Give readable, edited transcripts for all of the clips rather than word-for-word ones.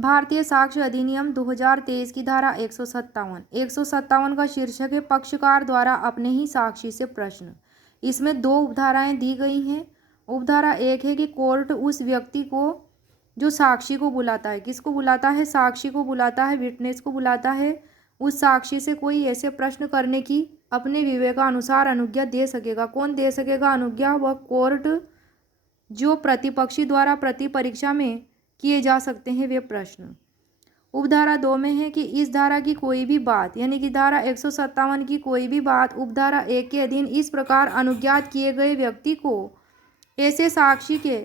भारतीय साक्ष्य अधिनियम 2023 की धारा 157 का शीर्षक है पक्षकार द्वारा अपने ही साक्षी से प्रश्न। इसमें दो उपधाराएं दी गई हैं। उपधारा एक है कि कोर्ट उस व्यक्ति को जो साक्षी को बुलाता है, किसको बुलाता है? साक्षी को बुलाता है, विटनेस को बुलाता है, उस साक्षी से कोई ऐसे प्रश्न करने की अपने विवेकानुसार अनुज्ञा दे सकेगा। कौन दे सकेगा अनुज्ञा? वह कोर्ट जो प्रतिपक्षी द्वारा प्रति परीक्षा में किए जा सकते हैं वे प्रश्न। उपधारा 2 में है कि इस धारा की कोई भी बात, यानी कि धारा 157 की कोई भी बात उपधारा 1 के अधीन इस प्रकार अनुज्ञात किए गए व्यक्ति को ऐसे साक्षी के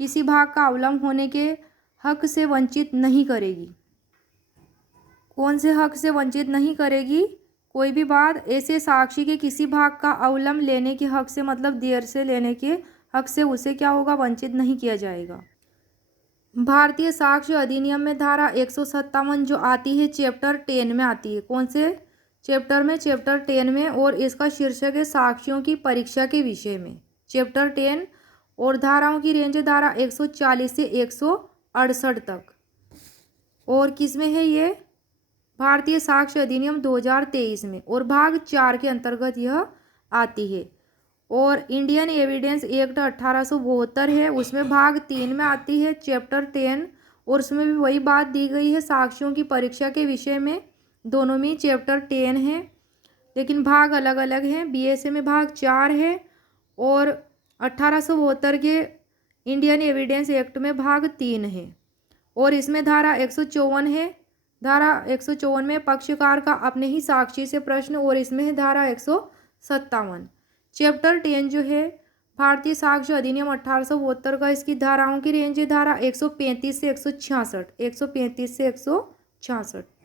किसी भाग का अवलंब होने के हक से वंचित नहीं करेगी। कौन से हक से वंचित नहीं करेगी? कोई भी बात ऐसे साक्षी के किसी भाग का अवलंब लेने के हक से, मतलब देर से लेने के हक से उसे क्या होगा? वंचित नहीं किया जाएगा। भारतीय साक्ष्य अधिनियम में धारा 157 जो आती है चैप्टर 10 में आती है। कौन से चैप्टर में? चैप्टर 10 में। और इसका शीर्षक है साक्षियों की परीक्षा के विषय में, चैप्टर 10। और धाराओं की रेंज धारा 140 से 168 तक। और किस में है ये? भारतीय साक्ष्य अधिनियम 2023 में। और भाग 4 के अंतर्गत यह आती है। और इंडियन एविडेंस एक्ट 1872 है, उसमें भाग 3 में आती है, चैप्टर 10। और उसमें भी वही बात दी गई है साक्षियों की परीक्षा के विषय में। दोनों में चैप्टर 10 है, लेकिन भाग अलग अलग हैं। बीएसए में भाग 4 है और 1872 के इंडियन एविडेंस एक्ट में भाग 3 है। और इसमें धारा 154 है। धारा 154 में पक्षकार का अपने ही साक्षी से प्रश्न। और इसमें है धारा 157। चैप्टर 10 जो है भारतीय साक्ष्य अधिनियम 1872 का, इसकी धाराओं की रेंज है धारा 135 से 166। 135 से 166।